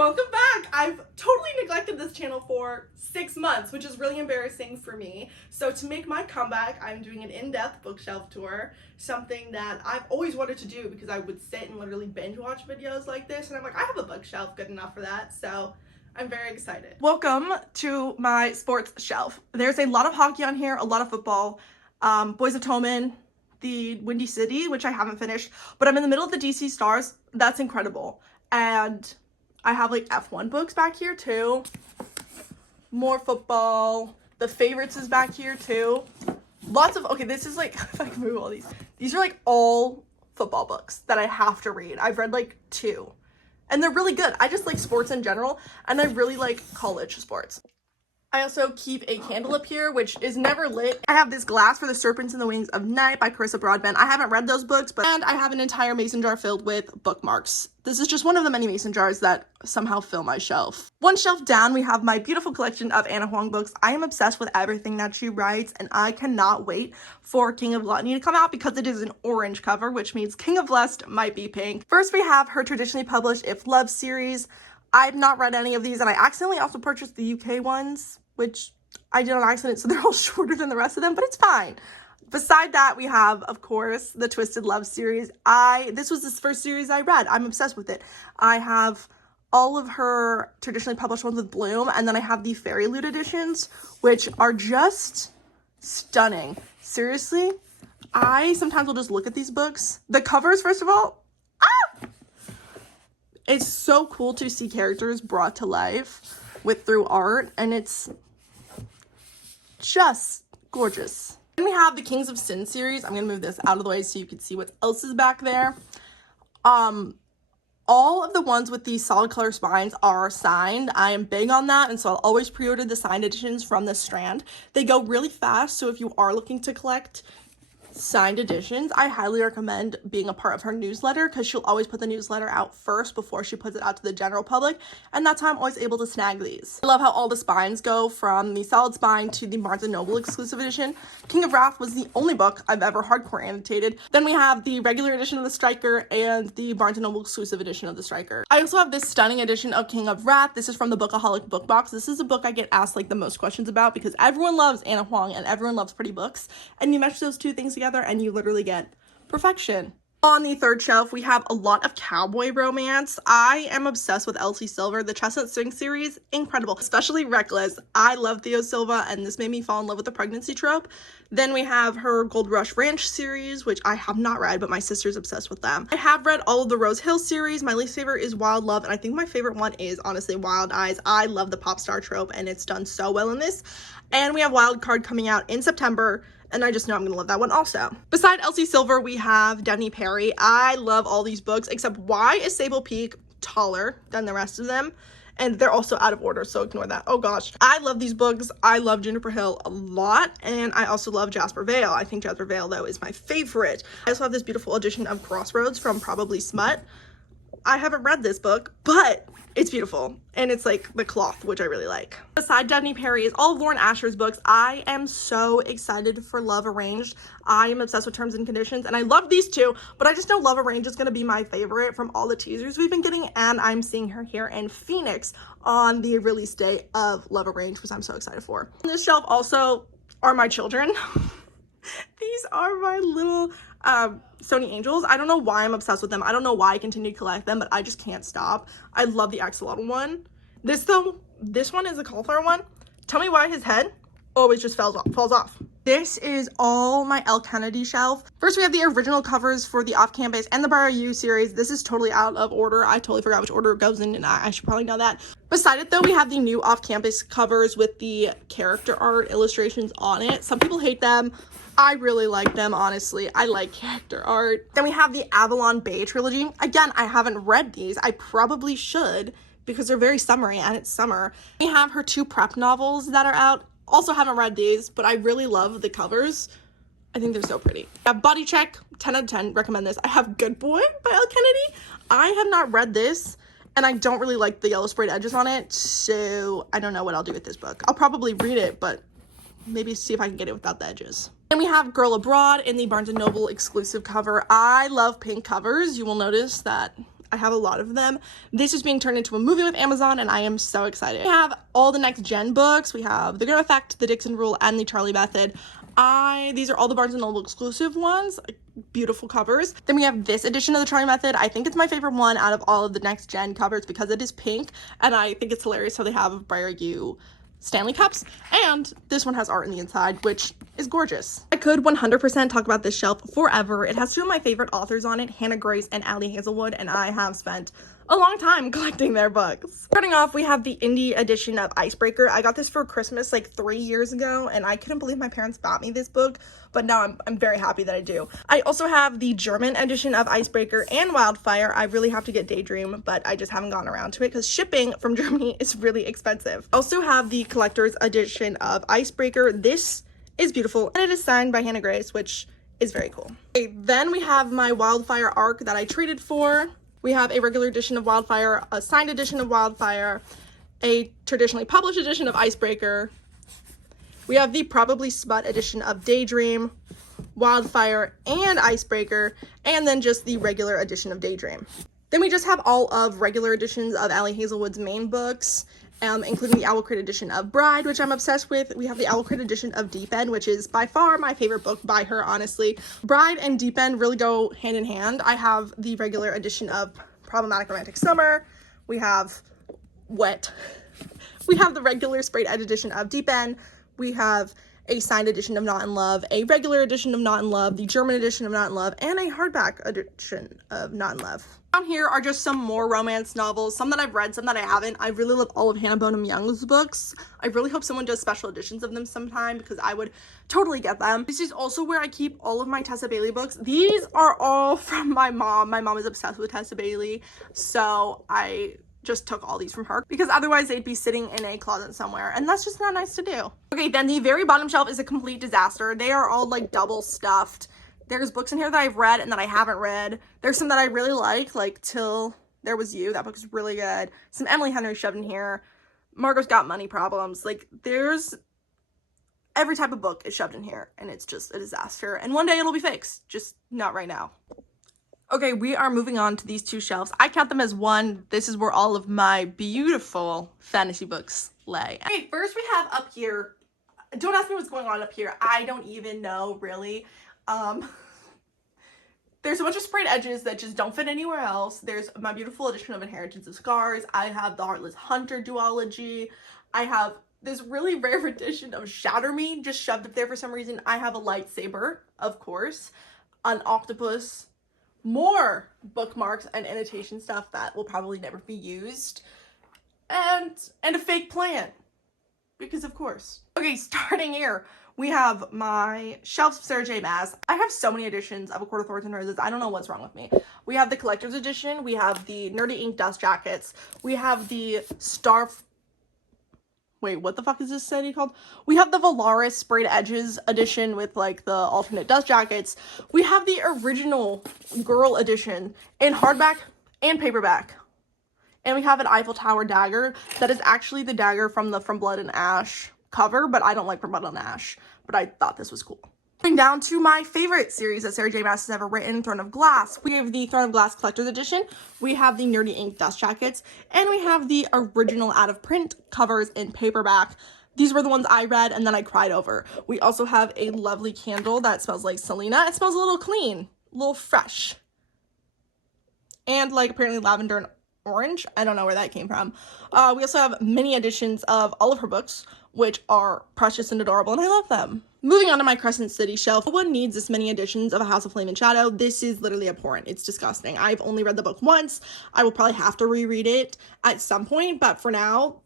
Welcome back! I've totally neglected this channel for 6 months, which is really embarrassing for me. So to make my comeback, I'm doing an in-depth bookshelf tour, something that I've always wanted to do because I would sit and literally binge watch videos like this, and I'm like, I have a bookshelf good enough for that, so I'm very excited. Welcome to my sports shelf. There's a lot of hockey on here, a lot of football, Boys of Tolman, the Windy City, which I haven't finished, but I'm in the middle of the DC Stars. That's incredible. And I have like F1 books back here too. More football. The Favorites is back here too. Lots of, okay, this is like, if I can move all these. These are like all football books that I have to read. I've read like 2. And they're really good. I just like sports in general, and I really like college sports. I also keep a candle up here, which is never lit. I have this Glass for the Serpents and the Wings of Night by Carissa Broadbent. I haven't read those books, and I have an entire mason jar filled with bookmarks. This is just one of the many mason jars that somehow fill my shelf. One shelf down, we have my beautiful collection of Anna Huang books. I am obsessed with everything that she writes, and I cannot wait for King of Gluttony to come out because it is an orange cover, which means King of Lust might be pink. First, we have her traditionally published If Love series. I've not read any of these, and I accidentally also purchased the UK ones, which I did on accident, so they're all shorter than the rest of them, but it's fine. Beside that, we have, of course, the Twisted Love series. This was the first series I read. I'm obsessed with it. I have all of her traditionally published ones with Bloom, and then I have the Fairy Loot editions, which are just stunning. Seriously, I sometimes will just look at these books. The covers, first of all, it's so cool to see characters brought to life through art, and it's just gorgeous. Then we have the Kings of Sin series. I'm gonna move this out of the way so you can see what else is back there. All of the ones with these solid color spines are signed. I am big on that, and so I'll always pre-order the signed editions from this strand. They go really fast, so if you are looking to collect signed editions, I highly recommend being a part of her newsletter because she'll always put the newsletter out first before she puts it out to the general public, and that's how I'm always able to snag these. I love how all the spines go from the solid spine to the Barnes & Noble exclusive edition. King of Wrath was the only book I've ever hardcore annotated. Then we have the regular edition of the Striker and the Barnes & Noble exclusive edition of the Striker. I also have this stunning edition of King of Wrath. This is from the Bookaholic book box. This is a book I get asked like the most questions about because everyone loves Anna Huang and everyone loves pretty books, and you mesh those two things together and you literally get perfection. On the third shelf, we have a lot of cowboy romance. I am obsessed with Elsie Silver. The Chestnut Swing series, incredible, especially Reckless. I love Theo Silva, and this made me fall in love with the pregnancy trope. Then we have her Gold Rush Ranch series, which I have not read, but my sister's obsessed with them. I have read all of the Rose Hill series. My least favorite is Wild Love, and I think my favorite one is honestly Wild Eyes. I love the pop star trope, and it's done so well in this. And we have Wild Card coming out in September, and I just know I'm gonna love that one also. Beside Elsie Silver, we have Denny Perry. I love all these books, except why is Sable Peak taller than the rest of them? And they're also out of order, so ignore that. Oh gosh. I love these books. I love Juniper Hill a lot, and I also love Jasper Vale. I think Jasper Vale, though, is my favorite. I also have this beautiful edition of Crossroads from Probably Smut. I haven't read this book, but it's beautiful, and it's like the cloth, which I really like. Beside Denny Perry is all of Lauren Asher's books. I am so excited for Love Arranged. I am obsessed with Terms and Conditions, and I love these two, but I just know Love Arranged is going to be my favorite from all the teasers we've been getting, and I'm seeing her here in Phoenix on the release date of Love Arranged, which I'm so excited for. On this shelf also are my children. These are my little Sony Angels. I don't know why I'm obsessed with them. I don't know why I continue to collect them, but I just can't stop. I love the axolotl one. This one is a cauliflower one. Tell me why his head always just falls off. This is all my Elle Kennedy shelf. First, we have the original covers for the Off Campus and the Brier U series. This is totally out of order. I totally forgot which order it goes in, and I should probably know that. Beside it, though, we have the new Off Campus covers with the character art illustrations on it. Some people hate them. I really like them, honestly. I like character art. Then we have the Avalon Bay trilogy. Again, I haven't read these. I probably should because they're very summery, and it's summer. We have her 2 prep novels that are out. Also haven't read these, but I really love the covers. I think they're so pretty. I have Body Check, 10 out of 10, recommend this. I have Good Boy by Elle Kennedy. I have not read this, and I don't really like the yellow sprayed edges on it, so I don't know what I'll do with this book. I'll probably read it, but maybe see if I can get it without the edges. Then we have Girl Abroad in the Barnes & Noble exclusive cover. I love pink covers. You will notice that I have a lot of them. This is being turned into a movie with Amazon, and I am so excited. We have all the next gen books. We have The Grimm Effect, The Dixon Rule, and The Charlie Method. These are all the Barnes & Noble exclusive ones. Beautiful covers. Then we have this edition of The Charlie Method. I think it's my favorite one out of all of the next gen covers because it is pink, and I think it's hilarious how they have Brier U Stanley cups, and this one has art in the inside, which is gorgeous. I could 100% talk about this shelf forever. It has two of my favorite authors on it, Hannah Grace and Allie Hazelwood, and I have spent a long time collecting their books. Starting off, we have the indie edition of Icebreaker. I got this for Christmas like 3 years ago, and I couldn't believe my parents bought me this book, but now I'm very happy that I do. I also have the German edition of Icebreaker and Wildfire. I really have to get Daydream, but I just haven't gotten around to it because shipping from Germany is really expensive. Also have the collector's edition of Icebreaker. This is beautiful, and it is signed by Hannah Grace, which is very cool. Okay, then we have my Wildfire arc that I traded for. We have a regular edition of Wildfire, a signed edition of Wildfire, a traditionally published edition of Icebreaker. We have the probably smut edition of Daydream, Wildfire, and Icebreaker, and then just the regular edition of Daydream. Then we just have all of regular editions of Allie Hazelwood's main books, including the Owl Crate edition of Bride, which I'm obsessed with. We have the Owl Crate edition of Deep End, which is by far my favorite book by her, honestly. Bride and Deep End really go hand in hand. I have the regular edition of Problematic Romantic Summer. We have Wet. We have the regular sprayed edge edition of Deep End. We have a signed edition of Not in Love, a regular edition of Not in Love, the German edition of Not in Love, and a hardback edition of Not in Love. Down here are just some more romance novels, some that I've read, some that I haven't. I really love all of Hannah Bonham Young's books. I really hope someone does special editions of them sometime because I would totally get them. This is also where I keep all of my Tessa Bailey books. These are all from my mom. My mom is obsessed with Tessa Bailey, so I just took all these from her because otherwise they'd be sitting in a closet somewhere, and that's just not nice to do. Okay, then the very bottom shelf is a complete disaster. They are all like double stuffed. There's books in here that I've read and that I haven't read. There's some that I really like Till There Was You. That book is really good. Some Emily Henry shoved in here. Margot's Got Money Problems. Like, there's every type of book is shoved in here, and it's just a disaster. And one day it'll be fixed, just not right now. Okay, we are moving on to these two shelves. I count them as one. This is where all of my beautiful fantasy books lay. Okay, first we have up here, don't ask me what's going on up here. I don't even know, really. There's a bunch of sprayed edges that just don't fit anywhere else. There's my beautiful edition of Inheritance of Scars. I have the Heartless Hunter duology. I have this really rare edition of Shatter Me just shoved up there for some reason. I have a lightsaber, of course, an octopus, more bookmarks and annotation stuff that will probably never be used, and a fake plant, because of course. Okay, starting here, we have my shelves of Sarah J. Maas. I have so many editions of A Court of Thorns and Roses. I don't know what's wrong with me. We have the collector's edition. We have the Nerdy Ink dust jackets. We have the Wait, what the fuck is this city called? We have the Valaris sprayed edges edition with like the alternate dust jackets. We have the original girl edition in hardback and paperback. And we have an Eiffel Tower dagger that is actually the dagger from the From Blood and Ash cover, but I don't like From Blood and Ash, but I thought this was cool. Going down to my favorite series that Sarah J. Maas has ever written, Throne of Glass. We have the Throne of Glass Collector's Edition, we have the Nerdy Ink dust jackets, and we have the original out-of-print covers in paperback. These were the ones I read and then I cried over. We also have a lovely candle that smells like Selena. It smells a little clean, a little fresh. And like apparently lavender and orange. I don't know where that came from. We also have mini editions of all of her books, which are precious and adorable, and I love them. Moving on to my Crescent City shelf. No one needs this many editions of A House of Flame and Shadow. This is literally abhorrent. It's disgusting. I've only read the book once. I will probably have to reread it at some point, but for now,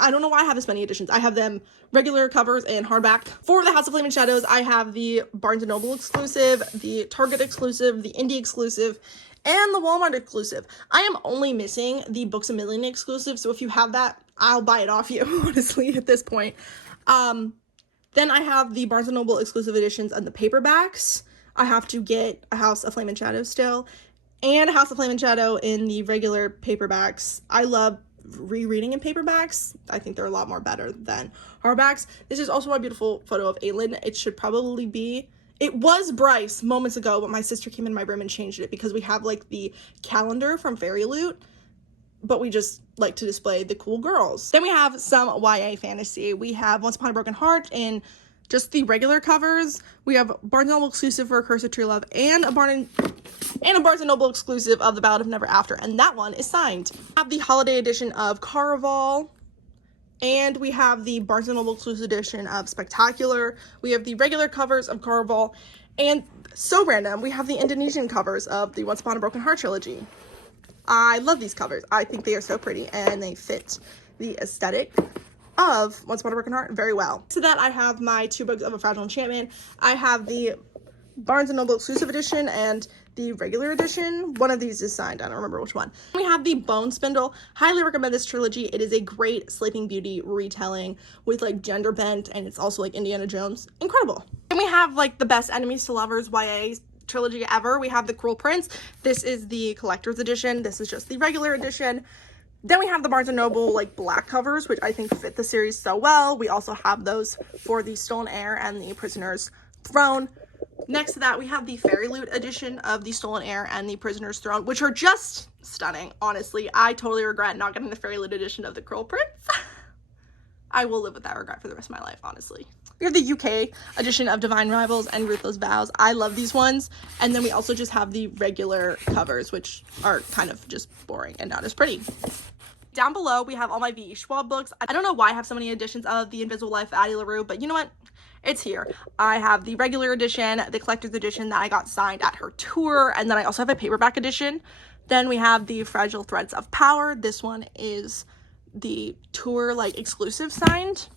I don't know why I have this many editions. I have them regular covers and hardback. For The House of Flame and Shadows, I have the Barnes & Noble exclusive, the Target exclusive, the Indie exclusive, and the Walmart exclusive. I am only missing the Books A Million exclusive, so if you have that, I'll buy it off you, honestly, at this point. Then I have the Barnes & Noble exclusive editions and the paperbacks. I have to get A House of Flame and Shadow still, and A House of Flame and Shadow in the regular paperbacks. I love rereading in paperbacks. I think they're a lot more better than hardbacks. This is also a beautiful photo of Aelin. It should probably be It was Bryce moments ago, but my sister came in my room and changed it because we have like the calendar from Fairy Loot, but we just like to display the cool girls. Then we have some YA fantasy. We have Once Upon a Broken Heart in just the regular covers. We have Barnes & Noble exclusive for A Curse of True Love and a Barnes & Noble exclusive of The Ballad of Never After, and that one is signed. We have the holiday edition of Caraval, and we have the Barnes & Noble exclusive edition of Spectacular. We have the regular covers of Caraval, and so random, we have the Indonesian covers of the Once Upon a Broken Heart trilogy. I love these covers. I think they are so pretty, and they fit the aesthetic of Once Upon a Broken Heart very well. So that I have my 2 books of A Fragile Enchantment. I have the Barnes & Noble exclusive edition and the regular edition. One of these is signed. I don't remember which one. We have the Bone Spindle. Highly recommend this trilogy. It is a great Sleeping Beauty retelling with like gender bent, and it's also like Indiana Jones. Incredible. And we have like the best enemies to lovers YA trilogy ever. We have the Cruel Prince. This is the collector's edition. This is just the regular edition. Then we have the Barnes & Noble like black covers, which I think fit the series so well. We also have those for the Stolen Heir and the Prisoner's Throne. Next to that, we have the Fairy Loot edition of the Stolen Heir and the Prisoner's Throne, which are just stunning, honestly. I totally regret not getting the Fairy Loot edition of the Cruel Prince. I will live with that regret for the rest of my life, honestly. We have the UK edition of Divine Rivals and Ruthless Vows. I love these ones. And then we also just have the regular covers, which are kind of just boring and not as pretty. Down below, we have all my V.E. Schwab books. I don't know why I have so many editions of The Invisible Life of Addie LaRue, but you know what? It's here. I have the regular edition, the collector's edition that I got signed at her tour, and then I also have a paperback edition. Then we have the Fragile Threads of Power. This one is the tour like exclusive signed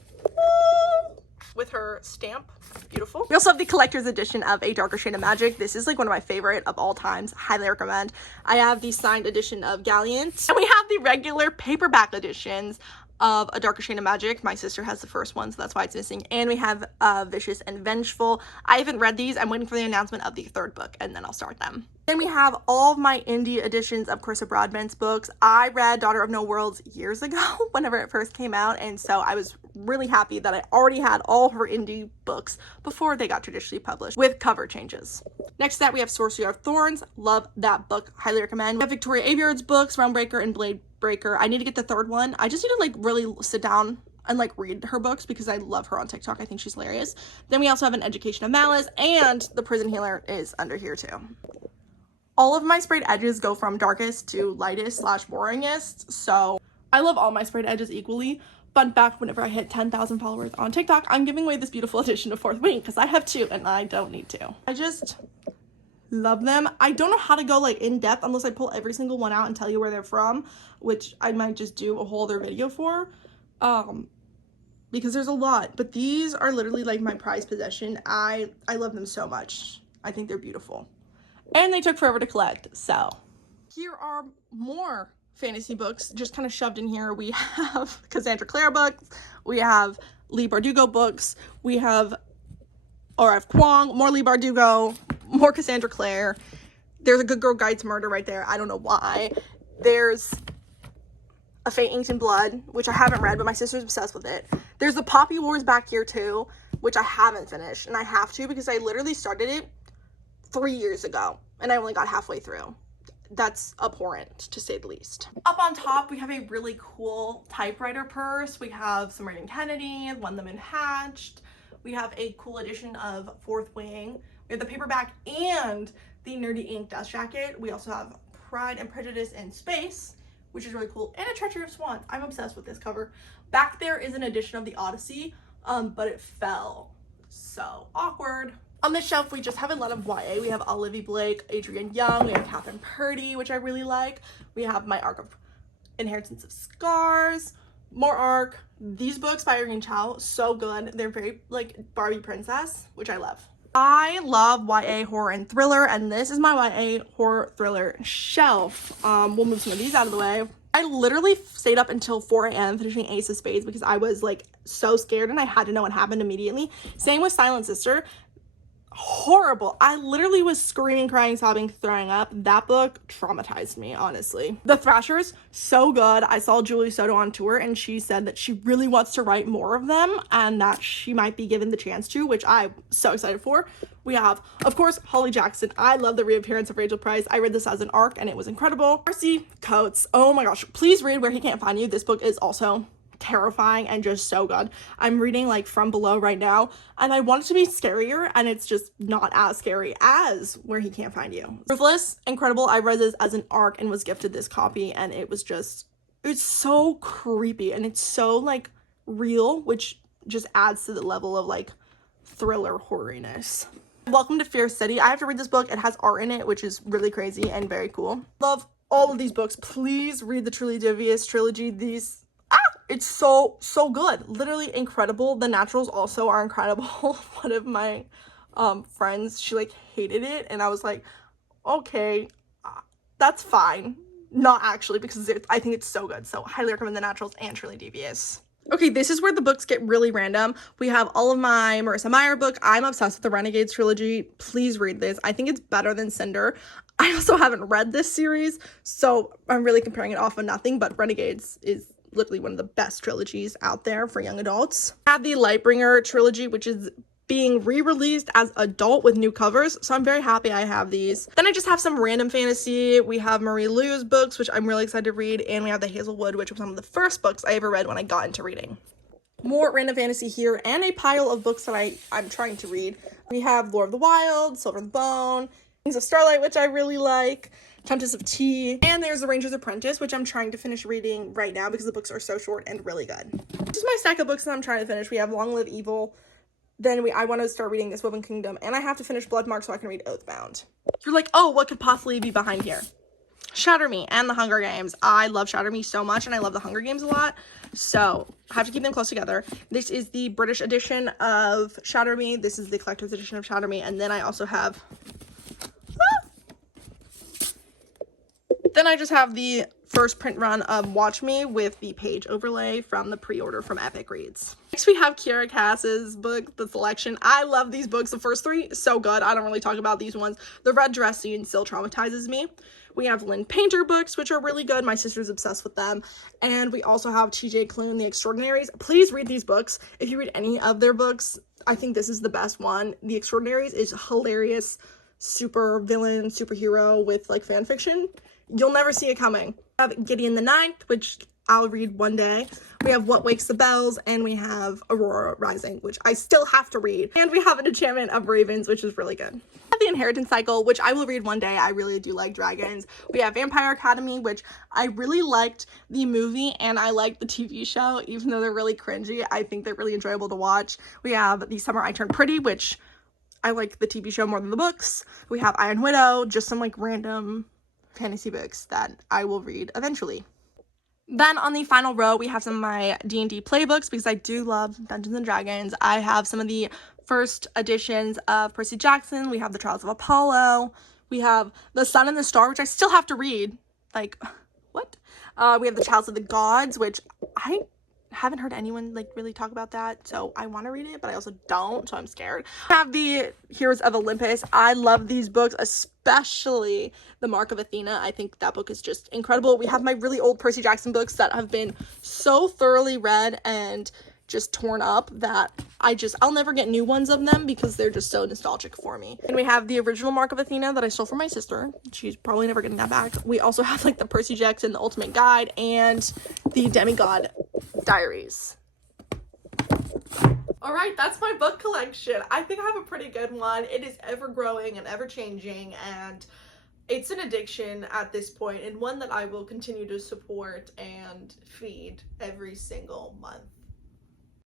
with her stamp. Beautiful. We also have the collector's edition of A Darker Shade of Magic. This is like one of my favorite of all times. Highly recommend. I have the signed edition of Gallant, and we have the regular paperback editions of A Darker Shade of Magic. My sister has the first one, so that's why it's missing. And we have Vicious and Vengeful. I haven't read these. I'm waiting for the announcement of the 3rd book, and then I'll start them. Then we have all of my indie editions of Carissa Broadbent's books. I read Daughter of No Worlds years ago whenever it first came out, and so I was really happy that I already had all her indie books before they got traditionally published with cover changes. Next to that, we have Sorcery of Thorns. Love that book. Highly recommend. We have Victoria Aveyard's books, Realmbreaker and Blade Breaker. I need to get the 3rd one. I just need to like really sit down and like read her books because I love her on TikTok. I think she's hilarious. Then we also have An Education of Malice, and The Prison Healer is under here too. All of my sprayed edges go from darkest to lightest / boringest, so I love all my sprayed edges equally. Fun fact, whenever I hit 10,000 followers on TikTok, I'm giving away this beautiful edition of Fourth Wing because I have 2 and I don't need to. I just love them. I don't know how to go like in depth unless I pull every single one out and tell you where they're from, which I might just do a whole other video for, because there's a lot. But these are literally like my prized possession. I love them so much. I think they're beautiful. And they took forever to collect, so. Here are more fantasy books just kind of shoved in here. We have Cassandra Clare books. We have Leigh Bardugo books. We have Huang, more Leigh Bardugo, more Cassandra Clare. There's a Good Girl Guide to Murder right there. I don't know why. There's A Fate Inked in Blood, which I haven't read, but my sister's obsessed with it. There's the Poppy Wars back here too, which I haven't finished, and I have to because I literally started it 3 years ago and I only got halfway through. That's abhorrent, to say the least. Up on top, we have a really cool typewriter purse. We have some Raven Kennedy, When the Moon Hatched. We have a cool edition of Fourth Wing. We have the paperback and the Nerdy Ink dust jacket. We also have Pride and Prejudice in Space, which is really cool, and a Treachery of Swans. I'm obsessed with this cover. Back there is an edition of the Odyssey, but it fell. So awkward. On this shelf, we just have a lot of YA. We have Olivia Blake, Adrienne Young, we have Catherine Purdy, which I really like. We have my Arc of Inheritance of Scars, more Arc. These books by Irene Chow, so good. They're very like Barbie princess, which I love. I love YA horror and thriller, and this is my YA horror thriller shelf. We'll move some of these out of the way. I literally stayed up until 4 a.m. finishing Ace of Spades because I was like so scared and I had to know what happened immediately. Same with Silent Sister. Horrible. I literally was screaming, crying, sobbing, throwing up. That book traumatized me, honestly. The Thrashers, so good. I saw Julie Soto on tour and she said that she really wants to write more of them and that she might be given the chance to, which I'm so excited for. We have, of course, Holly Jackson. I love the reappearance of Rachel Price. I read this as an arc and it was incredible. Percy Coates. Oh my gosh. Please read Where He Can't Find You. This book is also terrifying and just so good. I'm reading like From Below right now and I want it to be scarier and it's just not as scary as Where He Can't Find You. Ruthless, incredible. I read this as an arc and was gifted this copy and it was just, it's so creepy and it's so like real, which just adds to the level of like thriller horroriness. Welcome to Fear City. I have to read this book. It has art in it, which is really crazy and very cool. Love all of these books. Please read the Truly Devious trilogy. It's so good. Literally incredible. The Naturals also are incredible. One of my friends, she like hated it and I was like, okay, that's fine. Not actually, because I think it's so good. So highly recommend The Naturals and Truly Devious. Okay, this is where the books get really random. We have all of my Marissa Meyer book. I'm obsessed with the Renegades trilogy. Please read this. I think it's better than Cinder. I also haven't read this series, so I'm really comparing it off of nothing, but Renegades is literally one of the best trilogies out there for young adults. I have the Lightbringer trilogy, which is being re-released as adult with new covers, so I'm very happy I have these. Then I just have some random fantasy. We have Marie Lu's books, which I'm really excited to read, and we have the Hazelwood, which was one of the first books I ever read when I got into reading. More random fantasy here, and a pile of books that I'm trying to read. We have Lord of the Wild, Silver the Bone, Wings of Starlight, which I really like, Temptress of Tea, and there's The Ranger's Apprentice, which I'm trying to finish reading right now because the books are so short and really good. This is my stack of books that I'm trying to finish. We have Long Live Evil. Then I want to start reading This Woven Kingdom, and I have to finish Bloodmark so I can read Oathbound. You're like, oh, what could possibly be behind here? Shatter Me and The Hunger Games. I love Shatter Me so much, and I love The Hunger Games a lot, so I have to keep them close together. This is the British edition of Shatter Me. This is the collector's edition of Shatter Me, and then I also have... Then I just have the first print run of Watch Me with the page overlay from the pre-order from Epic Reads. Next we have Kiera Cass's book, The Selection. I love these books. The first three, so good. I don't really talk about these ones. The red dress scene still traumatizes me. We have Lynn Painter books, which are really good. My sister's obsessed with them. And we also have TJ Klune, The Extraordinaries. Please read these books. If you read any of their books, I think this is the best one. The Extraordinaries is hilarious, super villain, superhero with like fan fiction. You'll never see it coming. We have Gideon the Ninth, which I'll read one day. We have What Wakes the Bells, and we have Aurora Rising, which I still have to read. And we have An Enchantment of Ravens, which is really good. We have The Inheritance Cycle, which I will read one day. I really do like dragons. We have Vampire Academy, which I really liked the movie, and I liked the TV show, even though they're really cringy. I think they're really enjoyable to watch. We have The Summer I Turned Pretty, which I like the TV show more than the books. We have Iron Widow, just some like random fantasy books that I will read eventually. Then on the final row, we have some of my D&D playbooks because I do love Dungeons and Dragons. I have some of the first editions of Percy Jackson. We have The Trials of Apollo. We have The Sun and the Star, which I still have to read. Like, what? We have The Trials of the Gods, which I haven't heard anyone like really talk about that, so I want to read it, but I also don't, so I'm scared. I have the Heroes of Olympus. I love these books, especially The Mark of Athena. I think that book is just incredible. We have my really old Percy Jackson books that have been so thoroughly read and just torn up that I'll never get new ones of them because they're just so nostalgic for me. And we have the original Mark of Athena that I stole from my sister. She's probably never getting that back. We also have like the Percy Jackson, The Ultimate Guide, and the Demigod Diaries. All right, that's my book collection. I think I have a pretty good one. It is ever growing and ever changing, and it's an addiction at this point, and one that I will continue to support and feed every single month.